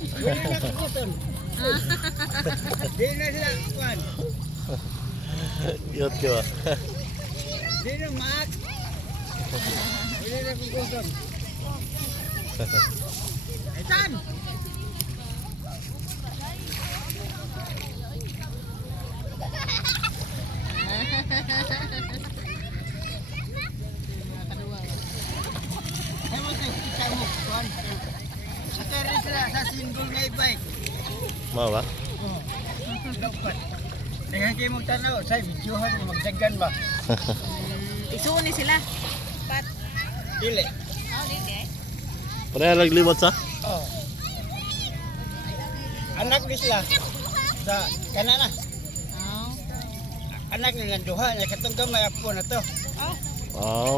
Wala na kukuton. Di na sila kukuhan. Yot ko. Di na maak. Wala na kukuton. Etan! Ay mo tayo, kita mo. Kuhan. Sakari sila sa single na bike. Mau ba? Oo. Dapat. Dengan kayo mong tanaw, say, videohan mo, magdagan ba? Isuon ni sila. Pat. Dili. Oh, dili. Pareha nagliwat sa? Oh. Anak ni sila. Sa kanana. Oh. Anak ni nga duha, katong gamay apo na to. Oh. Oh.